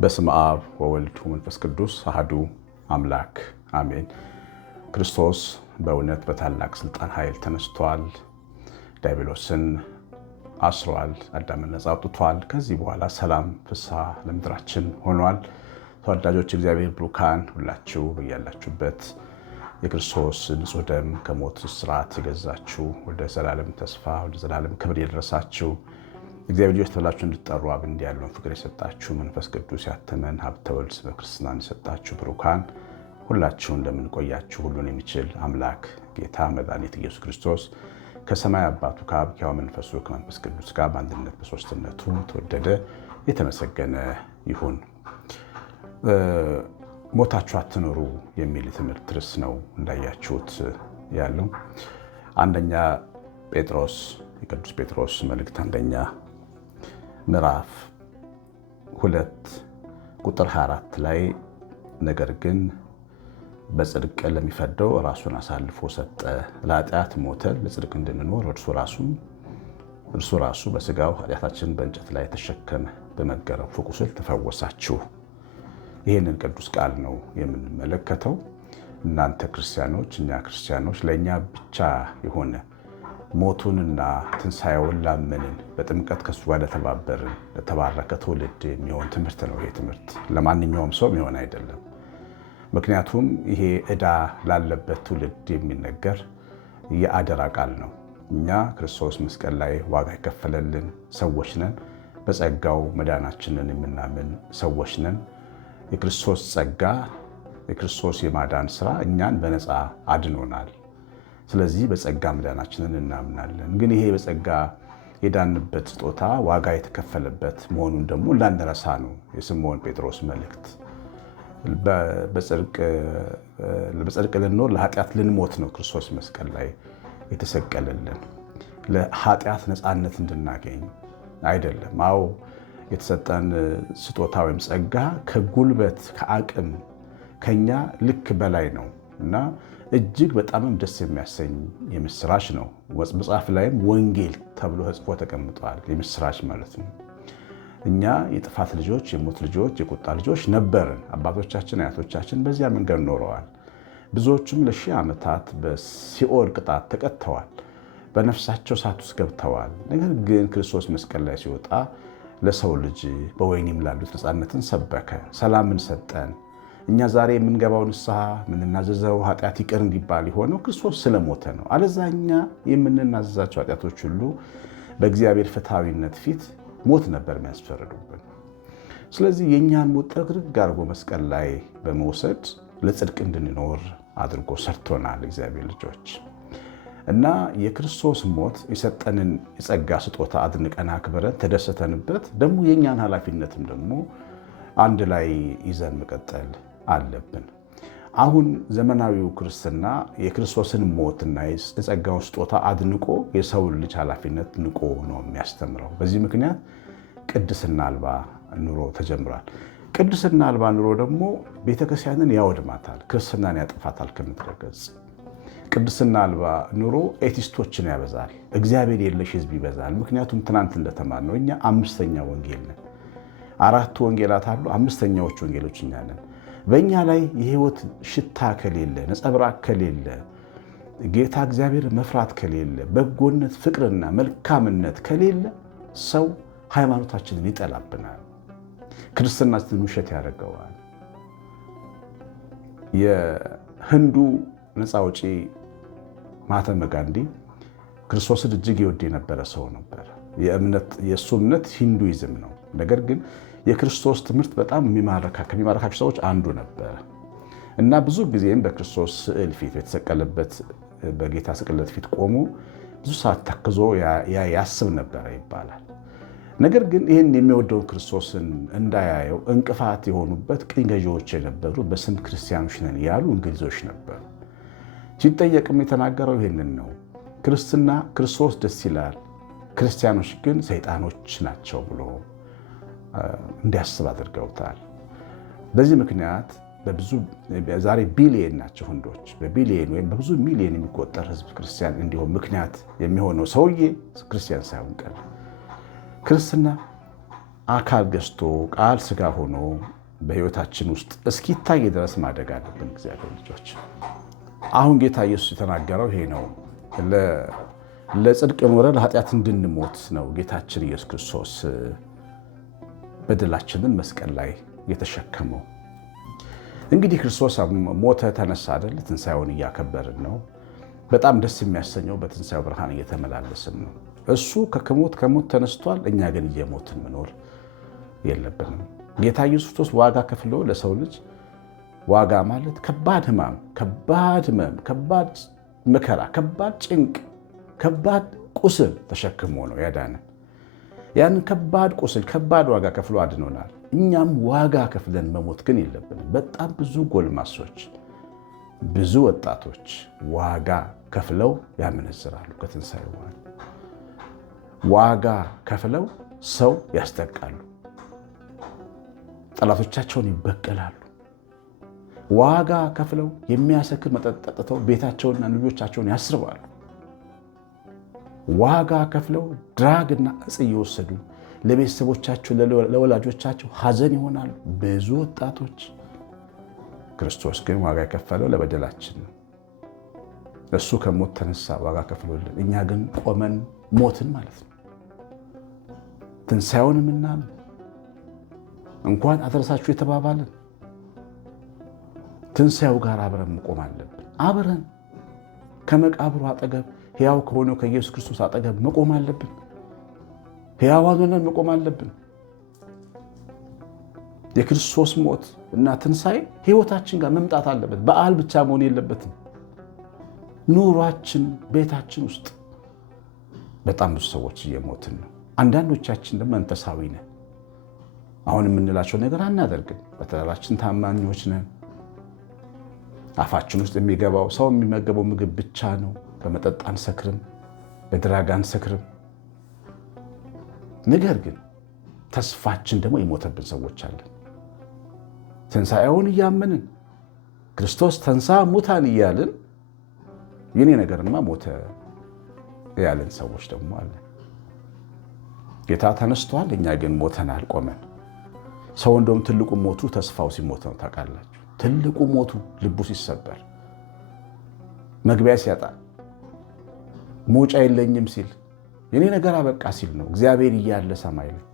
በስመ አብ ወወልድ ወመንፈስ ቅዱስ አሐዱ አምላክ አሜን። ክርስቶስ በእውነት በታላቅ ስልጣን ኃይል ተነስቷል። ዲያብሎስን አስሯል። አዳምን ነፃ አውጥቷል። ከዚህ በኋላ ሰላም ፍስሐ ለምድራችን ሆኗል። ተወዳጆች እግዚአብሔር ብሩካን ሁላችሁ በያላችሁበት የክርስቶስ ንጹሕ ደም ከሞት እስራት የገዛችሁ ወደ ዘላለም ተስፋ ወደ ዘላለም ክብር የደረሳችሁ እግዚአብሔር ልጆች ተብላችሁ እንድትጠሩ አብ እንዲህ ያለውን ፍቅር የሰጣችሁ መንፈስ ቅዱስ ያተመን ሀብተ ወልድ ስመ ክርስትናን የሰጣችሁ ብሩካን ሁላችሁ እንደምንቆያችሁ ሁሉን የሚችል አምላክ ጌታ መድኃኒት ኢየሱስ ክርስቶስ ከሰማይ አባቱ ከአብ ከሕያው መንፈሱ ከመንፈስ ቅዱስ ጋር በአንድነት በሦስትነቱ ተወደደ የተመሰገነ ይሁን። ሞታችሁ አትኖሩ የሚል ትምህርት ርዕስ ነው እንዳያችሁት ያለው። አንደኛ ጴጥሮስ የቅዱስ ጴጥሮስ መልእክት አንደኛ ምዕራፍ 2 ቁጥር 24 ላይ ነገር ግን በጽድቅ ለሚፈርደው ራሱን አሳልፎ ሰጠ፣ ለኃጢአት ሞተ፣ ለጽድቅ እንድንኖር እርሱ ራሱ በሥጋው ኃጢአታችንን በእንጨት ላይ ተሸከመ፣ በመገረፉ ቁስል ተፈወሳችሁ። ይህንን ቅዱስ ቃል ነው የምንመለከተው። እናንተ ክርስቲያኖች፣ እኛ ክርስቲያኖች ለእኛ ብቻ የሆነ ሞቱንና ትንሣኤውን ላመንን በጥምቀት ከሱ ጋር ለተባበርን ለተባረከ ትውልድ የሚሆን ትምህርት ነው። ይሄ ትምህርት ለማንኛውም ሰው የሚሆን አይደለም። ምክንያቱም ይሄ ዕዳ ላለበት ትውልድ የሚነገር የአደራ ቃል ነው። እኛ ክርስቶስ መስቀል ላይ ዋጋ የከፈለልን ሰዎች ነን። በጸጋው መዳናችንን የምናምን ሰዎች ነን። የክርስቶስ ጸጋ የክርስቶስ የማዳን ስራ እኛን በነፃ አድኖናል። ስለዚህ በጸጋ መዳናችንን እናምናለን። ግን ይሄ በጸጋ የዳንበት ስጦታ ዋጋ የተከፈለበት መሆኑን ደግሞ እንዳንረሳ ነው የስምዖን ጴጥሮስ መልእክት። በጽድቅ ልንኖር ለኃጢአት ልንሞት ነው ክርስቶስ መስቀል ላይ የተሰቀለልን። ለኃጢአት ነፃነት እንድናገኝ አይደለም። አዎ የተሰጠን ስጦታ ወይም ጸጋ ከጉልበት ከአቅም ከኛ ልክ በላይ ነው እና እጅግ በጣምም ደስ የሚያሰኝ የምስራች ነው። መጽሐፍ ላይም ወንጌል ተብሎ ተጽፎ ተቀምጧል። የምስራች ማለት ነው። እኛ የጥፋት ልጆች፣ የሞት ልጆች፣ የቁጣ ልጆች ነበርን። አባቶቻችን አያቶቻችን በዚያ መንገድ ኖረዋል። ብዙዎቹም ለ1000 ዓመታት በሲኦል ቅጣት ተቀጥተዋል። በነፍሳቸው እሳት ውስጥ ገብተዋል። ነገር ግን ክርስቶስ መስቀል ላይ ሲወጣ ለሰው ልጅ በወህኒም ላሉት ነፃነትን ሰበከ፣ ሰላምን ሰጠን። እኛ ዛሬ የምንገባው ንስሐ የምንናዘዘው ኃጢአት ይቅር እንዲባል የሆነው ክርስቶስ ስለሞተ ነው። አለዛ እኛ የምንናዘዛቸው ኃጢአቶች ሁሉ በእግዚአብሔር ፍትሐዊነት ፊት ሞት ነበር የሚያስፈርዱብን። ስለዚህ የእኛን ሞት ጥርግርግ አድርጎ መስቀል ላይ በመውሰድ ለጽድቅ እንድንኖር አድርጎ ሰርቶናል እግዚአብሔር ልጆች እና የክርስቶስ ሞት የሰጠንን የጸጋ ስጦታ አድንቀን አክብረን ተደሰተንበት ደግሞ የእኛን ኃላፊነትም ደግሞ አንድ ላይ ይዘን መቀጠል አለብን። አሁን ዘመናዊው ክርስትና የክርስቶስን ሞትና የጸጋውን ስጦታ አድንቆ የሰውን ልጅ ኃላፊነት ንቆ ነው የሚያስተምረው። በዚህ ምክንያት ቅድስና አልባ ኑሮ ተጀምሯል። ቅድስና አልባ ኑሮ ደግሞ ቤተክርስቲያንን ያወድማታል፣ ክርስትናን ያጠፋታል ከምድረ ገጽ። ቅድስና አልባ ኑሮ ኤቲስቶችን ያበዛል፣ እግዚአብሔር የለሽ ሕዝብ ይበዛል። ምክንያቱም ትናንት እንደተማርነው እኛ 5ኛ ወንጌል ነን። 4 ወንጌላት አሉ፣ 5ኛዎቹ ወንጌሎች እኛ ነን። በእኛ ላይ የሕይወት ሽታ ከሌለ፣ ነጸብራቅ ከሌለ፣ ጌታ እግዚአብሔር መፍራት ከሌለ፣ በጎነት ፍቅርና መልካምነት ከሌለ ሰው ሃይማኖታችንን ይጠላብናል፣ ክርስትናችንን ውሸት ያደርገዋል። የህንዱ ነፃ አውጪ ማህተመ ጋንዲ ክርስቶስን እጅግ ይወድ የነበረ ሰው ነበር። የእሱ እምነት ሂንዱይዝም ነው። ነገር ግን የክርስቶስ ትምህርት በጣም ከሚማረካቸው ሰዎች አንዱ ነበር እና ብዙ ጊዜም በክርስቶስ ስዕል ፊት የተሰቀለበት በጌታ ስቅለት ፊት ቆሞ ብዙ ሰዓት ተክዞ ያስብ ነበረ ይባላል። ነገር ግን ይህን የሚወደውን ክርስቶስን እንዳያየው እንቅፋት የሆኑበት ቅኝ ገዢዎች የነበሩ በስም ክርስቲያኖች ነን ያሉ እንግሊዞች ነበሩ። ሲጠየቅም የተናገረው ይህንን ነው። ክርስትና ክርስቶስ ደስ ይላል፣ ክርስቲያኖች ግን ሰይጣኖች ናቸው ብሎ እንዲያስብ አድርገውታል። በዚህ ምክንያት በብዙ ዛሬ ቢሊየን ናቸው ህንዶች፣ በቢሊየን ወይም በብዙ ሚሊየን የሚቆጠር ህዝብ ክርስቲያን እንዲሆን ምክንያት የሚሆነው ሰውዬ ክርስቲያን ሳይሆን ቀረ። ክርስትና አካል ገዝቶ ቃል ስጋ ሆኖ በህይወታችን ውስጥ እስኪታይ ድረስ ማደግ አለብን። እግዚአብሔር ልጆች፣ አሁን ጌታ ኢየሱስ የተናገረው ይሄ ነው። ለጽድቅ ኖረ ለኃጢአት እንድንሞት ነው ጌታችን ኢየሱስ ክርስቶስ በደላችንን መስቀል ላይ የተሸከመው። እንግዲህ ክርስቶስ ሞተ ተነሳ አይደል? ትንሣኤውን እያከበርን ነው። በጣም ደስ የሚያሰኘው በትንሣኤው ብርሃን እየተመላለስን ነው። እሱ ከሞት ተነስቷል። እኛ ግን እየሞትን መኖር የለብንም። ጌታ ኢየሱስ ክርስቶስ ዋጋ ከፍሎ ለሰው ልጅ ዋጋ ማለት ከባድ ህመም፣ ከባድ መከራ፣ ከባድ ጭንቅ፣ ከባድ ቁስል ተሸክሞ ነው ያዳነን። ያንን ከባድ ቁስል ከባድ ዋጋ ከፍሎ አድኖናል። እኛም ዋጋ ከፍለን መሞት ግን የለብንም። በጣም ብዙ ጎልማሶች፣ ብዙ ወጣቶች ዋጋ ከፍለው ያመነዝራሉ። ከትንሣኤ በኋላ ዋጋ ከፍለው ሰው ያስጠቃሉ፣ ጠላቶቻቸውን ይበቀላሉ። ዋጋ ከፍለው የሚያሰክር መጠጥ ጠጥተው ቤታቸውንና ልጆቻቸውን ያስርባሉ። ዋጋ ከፍለው ድራግና እጽ እየወሰዱ ለቤተሰቦቻቸው ለወላጆቻቸው ሐዘን ይሆናሉ ብዙ ወጣቶች። ክርስቶስ ግን ዋጋ የከፈለው ለበደላችን ነው። እሱ ከሞት ተነሳ፣ ዋጋ ከፍሎልን፣ እኛ ግን ቆመን ሞትን ማለት ነው። ትንሣኤውን ምናምን እንኳን አደረሳችሁ የተባባልን ትንሣኤው ጋር አብረን መቆም አለብን። አብረን ከመቃብሩ አጠገብ ሕያው ከሆነው ከኢየሱስ ክርስቶስ አጠገብ መቆም አለብን። ሕያዋን ሆነን መቆም አለብን። የክርስቶስ ሞት እና ትንሣኤ ሕይወታችን ጋር መምጣት አለበት። በዓል ብቻ መሆን የለበትም። ኑሯችን፣ ቤታችን ውስጥ በጣም ብዙ ሰዎች እየሞትን ነው። አንዳንዶቻችን ደግሞ መንፈሳዊ ነን። አሁን የምንላቸው ነገር አናደርግም። በተራራችን ታማኞች ነን። አፋችን ውስጥ የሚገባው ሰው የሚመገበው ምግብ ብቻ ነው። በመጠጥ አንሰክርም፣ በድራግ አንሰክርም። ነገር ግን ተስፋችን ደግሞ የሞተብን ሰዎች አለን። ትንሣኤውን እያመንን ክርስቶስ ተንሳ ሙታን እያልን የኔ ነገርማ ሞተ ያለን ሰዎች ደግሞ አለን። ጌታ ተነስቷል፣ እኛ ግን ሞተናል፣ ቆመን። ሰው እንደውም ትልቁ ሞቱ ተስፋው ሲሞት ነው። ታውቃላችሁ? ትልቁ ሞቱ ልቡ ሲሰበር፣ መግቢያ ሲያጣ፣ መውጫ የለኝም ሲል፣ የኔ ነገር አበቃ ሲል ነው። እግዚአብሔር እያለ ሰማይ ላይ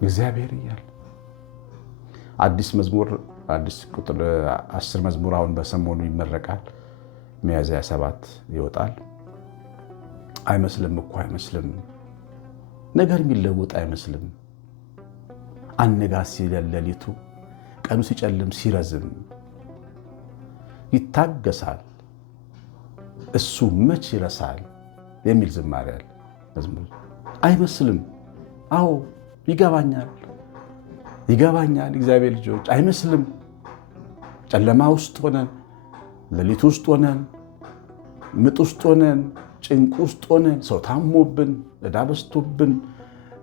እግዚአብሔር እያለ አዲስ መዝሙር አዲስ ቁጥር 10 መዝሙር አሁን በሰሞኑ ይመረቃል። ሚያዝያ 7 ይወጣል። አይመስልም እኮ አይመስልም፣ ነገር የሚለውጥ አይመስልም። አነጋስ ሲል ሌሊቱ፣ ቀኑ ሲጨልም ሲረዝም ይታገሳል፣ እሱ መች ይረሳል የሚል ዝማሬ አለ መዝሙር። አይመስልም። አዎ ይገባኛል። እግዚአብሔር ልጆች አይመስልም። ጨለማ ውስጥ ሆነን፣ ሌሊት ውስጥ ሆነን፣ ምጥ ውስጥ ሆነን፣ ጭንቅ ውስጥ ሆነን፣ ሰው ታሞብን፣ ዕዳ በዝቶብን፣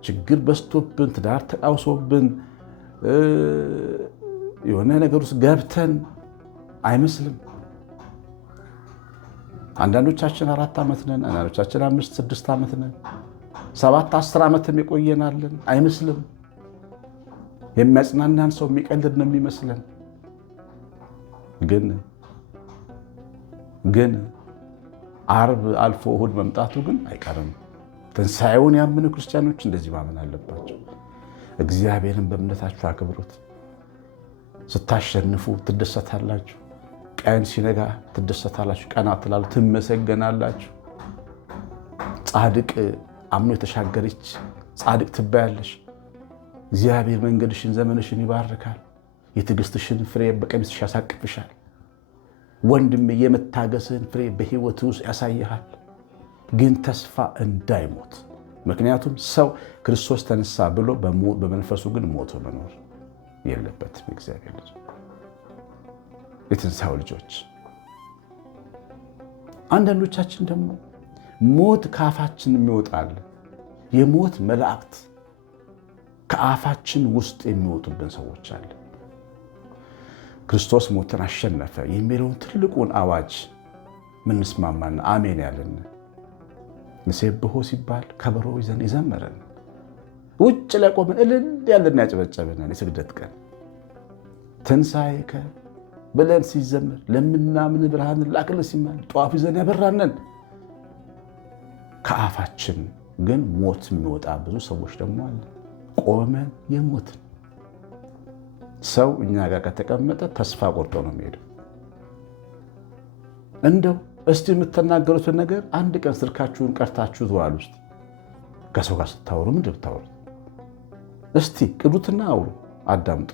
ችግር በዝቶብን፣ ትዳር ተቃውሶብን፣ የሆነ ነገር ውስጥ ገብተን አይመስልም። አንዳንዶቻችን 4 ዓመት ነን፣ አንዳንዶቻችን 5 6 ዓመት ነን፣ 7 10 ዓመትም የቆየናለን። አይመስልም። የሚያጽናናን ሰው የሚቀልድ ነው የሚመስለን። ግን ዓርብ አልፎ እሑድ መምጣቱ ግን አይቀርም። ትንሣኤውን ያመኑ ክርስቲያኖች እንደዚህ ማመን አለባቸው። እግዚአብሔርን በእምነታችሁ አክብሩት። ስታሸንፉ ትደሰታላችሁ። ቀን ሲነጋ ትደሰታላችሁ። ቀና ትላሉ፣ ትመሰገናላችሁ። ጻድቅ አምኖ የተሻገረች ጻድቅ ትባያለሽ። እግዚአብሔር መንገድሽን ዘመንሽን ይባርካል። የትዕግስትሽን ፍሬ በቀሚስሽ ያሳቅፍሻል። ወንድም የመታገስህን ፍሬ በሕይወት ውስጥ ያሳይሃል። ግን ተስፋ እንዳይሞት፣ ምክንያቱም ሰው ክርስቶስ ተነሳ ብሎ በመንፈሱ ግን ሞቶ መኖር የለበትም። እግዚአብሔር ልጅ የትንሣኤው ልጆች፣ አንዳንዶቻችን ደግሞ ሞት ካፋችን የሚወጣል። የሞት መላእክት ከአፋችን ውስጥ የሚወጡብን ሰዎች አለ። ክርስቶስ ሞትን አሸነፈ የሚለውን ትልቁን አዋጅ ምንስማማና አሜን ያለን ንሴብሖ ሲባል ከበሮ ይዘን የዘመረን ውጭ ላይ ቆመን እልል ያለን ያጨበጨብን የስግደት ቀን ትንሣኤከ ብለን ሲዘመር ለምናምን ብርሃን ላክልን ሲባል ጧፍ ይዘን ያበራነን። ከአፋችን ግን ሞት የሚወጣ ብዙ ሰዎች ደግሞ አለ። ቆመን የሞትን ሰው እኛ ጋር ከተቀመጠ ተስፋ ቆርጦ ነው የሚሄደው። እንደው እስቲ የምትናገሩትን ነገር አንድ ቀን ስልካችሁን ቀርታችሁ ተዋሉ። ውስጥ ከሰው ጋር ስታወሩ ምንድን ብታወሩት? እስቲ ቅዱትና አውሩ፣ አዳምጡ።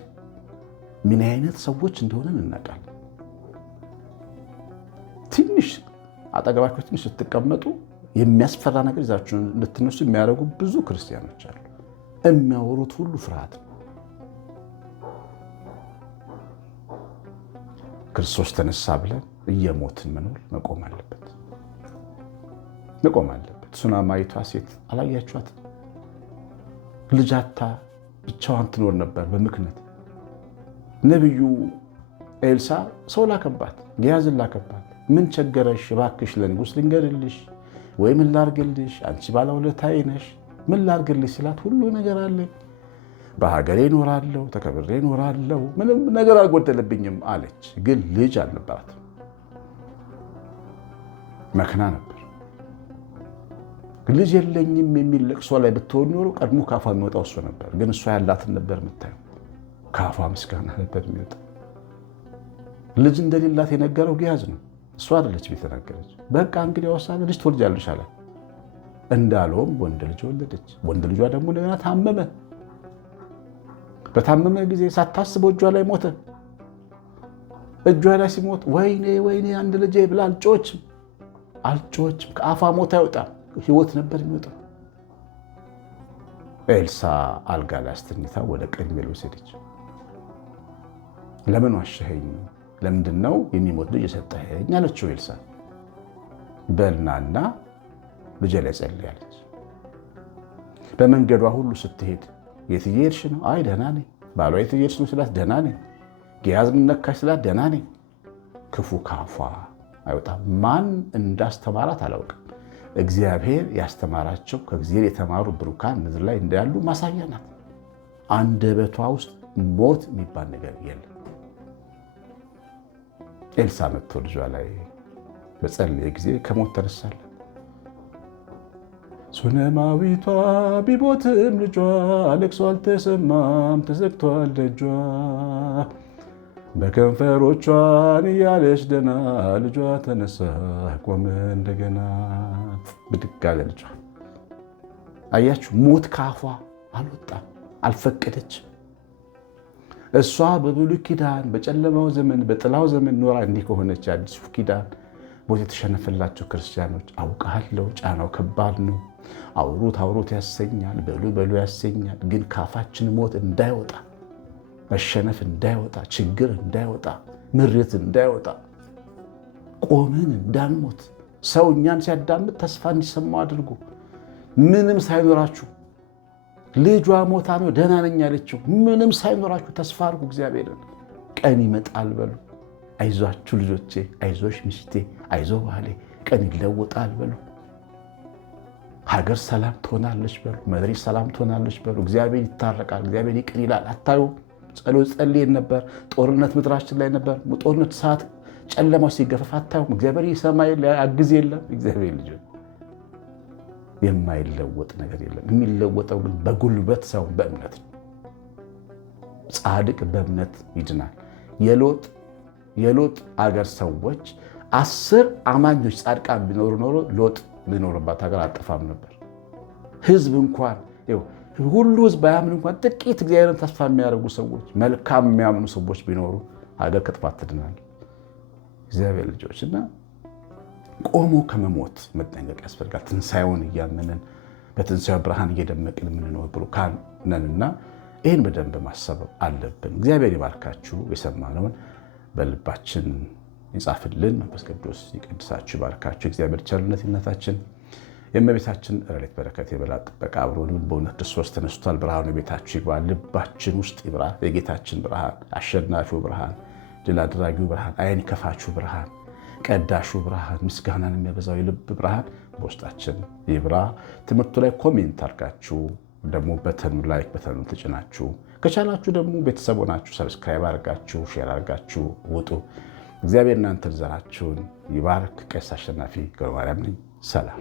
ምን አይነት ሰዎች እንደሆነን እናውቃለን። ትንሽ አጠገባችሁ ትንሽ ስትቀመጡ የሚያስፈራ ነገር ይዛችሁ እንድትነሱ የሚያደርጉ ብዙ ክርስቲያኖች አሉ። የሚያወሩት ሁሉ ፍርሃት ነው። ክርስቶስ ተነሳ ብለን እየሞትን መኖር መቆም አለበት፣ መቆም አለበት። ሱናማይቷ ሴት አላያችኋት? ልጃታ ብቻዋን ትኖር ነበር በምክንያት። ነቢዩ ኤልሳ ሰው ላከባት፣ ጊያዝን ላከባት። ምን ቸገረሽ? እባክሽ ለንጉሥ ልንገርልሽ ወይ ምን ላርግልሽ? አንቺ ባለውለታዬ ነሽ፣ ምን ላርግልሽ ሲላት ሁሉ ነገር አለኝ፣ በሀገሬ እኖራለሁ፣ ተከብሬ እኖራለሁ፣ ምንም ነገር አልጎደለብኝም አለች። ግን ልጅ አልነበራትም፣ መክና ነበር። ልጅ የለኝም የሚል ለቅሶ ላይ ብትሆን ኖሮ ቀድሞ ካፏ የሚወጣው እሱ ነበር። ግን እሷ ያላትን ነበር የምታየው፣ ካፏ ምስጋና ነበር የሚወጣው። ልጅ እንደሌላት የነገረው ጊያዝ ነው፣ እሷ አይደለች የተናገረች። በቃ እንግዲህ ወሳለ ልጅ ትወልጃለሽ አለ። እንዳለውም ወንድ ልጅ ወለደች። ወንድ ልጇ ደግሞ እንደገና ታመመ። በታመመ ጊዜ ሳታስበው እጇ ላይ ሞተ። እጇ ላይ ሲሞት ወይኔ ወይኔ አንድ ልጄ ብላ አልጮችም። ከአፏ ሞት አይወጣም፣ ህይወት ነበር የሚወጣው። ኤልሳ አልጋ ላይ አስተኝታ ወደ ቀርሜሎስ ወሰደች። ለምን ዋሸኸኝ? ለምንድን ነው የሚሞት ልጅ የሰጠኸኝ አለችው ኤልሳ። በልናና ልጄ ላይ ጸልይ አለች። በመንገዷ ሁሉ ስትሄድ የት እየሄድሽ ነው? አይ ደህና ነኝ። ባሏ የት እየሄድሽ ነው ስላት ደህና ነኝ። ጊያዝ ምን ነካሽ ስላት ደህና ነኝ። ክፉ ካፏ አይወጣም። ማን እንዳስተማራት አላውቅም። እግዚአብሔር ያስተማራቸው ከእግዚአብሔር የተማሩ ብሩካን ምድር ላይ እንዳሉ ማሳያ ናት። አንደበቷ ውስጥ ሞት የሚባል ነገር የለም። ኤልሳ መጥቶ ልጇ ላይ በጸለየ ጊዜ ከሞት ተነሳለ። ሱነማዊቷ ቢሞትም ልጇ ለቅሶ አልተሰማም፣ ተዘግቷል ደጇ። በከንፈሮቿን እያለች ደና ልጇ ተነሳ ቆመ እንደገና። ብድግ አለ ልጇ። አያችሁ፣ ሞት ካፏ አልወጣም፣ አልፈቀደችም። እሷ በብሉይ ኪዳን በጨለማው ዘመን በጥላው ዘመን ኖራ እንዲህ ከሆነች አዲሱ ኪዳን ሞት የተሸነፈላቸው ክርስቲያኖች አውቃለሁ፣ ጫናው ከባድ ነው። አውሩት አውሩት ያሰኛል፣ በሉ በሉ ያሰኛል። ግን ካፋችን ሞት እንዳይወጣ፣ መሸነፍ እንዳይወጣ፣ ችግር እንዳይወጣ፣ ምሬት እንዳይወጣ፣ ቆመን እንዳንሞት፣ ሰው እኛን ሲያዳምጥ ተስፋ እንዲሰማው አድርጎ ምንም ሳይኖራችሁ ልጇ ሞታ ነው ደህና ነኝ ያለችው። ምንም ሳይኖራችሁ ተስፋ አድርጉ እግዚአብሔርን። ቀን ይመጣል በሉ። አይዟችሁ ልጆቼ፣ አይዞሽ ሚስቴ፣ አይዞ ባሌ፣ ቀን ይለወጣል በሉ። ሀገር ሰላም ትሆናለች በሉ። መድሪ ሰላም ትሆናለች በሉ። እግዚአብሔር ይታረቃል፣ እግዚአብሔር ይቅር ይላል። አታዩም? ጸሎት ጸልየን ነበር። ጦርነት ምድራችን ላይ ነበር። ጦርነት ሰዓት ጨለማው ሲገፈፍ አታዩም? እግዚአብሔር ይሰማይ አግዝ የለም። እግዚአብሔር ልጅ የማይለወጥ ነገር የለም። የሚለወጠው ግን በጉልበት ሳይሆን በእምነት ነው። ጻድቅ በእምነት ይድናል። የሎጥ አገር ሰዎች 10 አማኞች ጻድቃን ቢኖሩ ኖሮ ሎጥ ሊኖርባት ሀገር አጠፋም ነበር። ህዝብ እንኳን ሁሉ ህዝብ ባያምን እንኳን ጥቂት እግዚአብሔርን ተስፋ የሚያደርጉ ሰዎች፣ መልካም የሚያምኑ ሰዎች ቢኖሩ ሀገር ከጥፋት ትድናል። እግዚአብሔር ልጆች እና ቆሞ ከመሞት መጠንቀቅ ያስፈልጋል። ትንሣኤውን እያመንን በትንሣኤው ብርሃን እየደመቅን የምንኖር ብሩካን ነንና ይህን በደንብ ማሰብ አለብን። እግዚአብሔር ይባርካችሁ። የሰማነውን በልባችን ይጻፍልን። መንፈስ ቅዱስ ይቀድሳችሁ፣ ይባርካችሁ። እግዚአብሔር ቸርነት ይነታችን የእመቤታችን ረድኤት በረከት የመላእክት ጥበቃ አብሮን በእውነት ክርስቶስ ተነስቷል። ብርሃኑ ቤታችሁ ይግባ፣ ልባችን ውስጥ ይብራ። የጌታችን ብርሃን፣ አሸናፊው ብርሃን፣ ድል አድራጊው ብርሃን፣ ዓይን ከፋችሁ ብርሃን፣ ቀዳሹ ብርሃን፣ ምስጋናን የሚያበዛው የልብ ብርሃን በውስጣችን ይብራ። ትምህርቱ ላይ ኮሜንት አድርጋችሁ ደግሞ በተኑ ላይክ በተኑ ተጭናችሁ ከቻላችሁ ደግሞ ቤተሰብ ሆናችሁ ሰብስክራይብ አድርጋችሁ ሼር አድርጋችሁ ውጡ። እግዚአብሔር እናንተን ዘራችሁን ይባርክ። ቀሲስ አሸናፊ ገብረማርያም ነኝ። ሰላም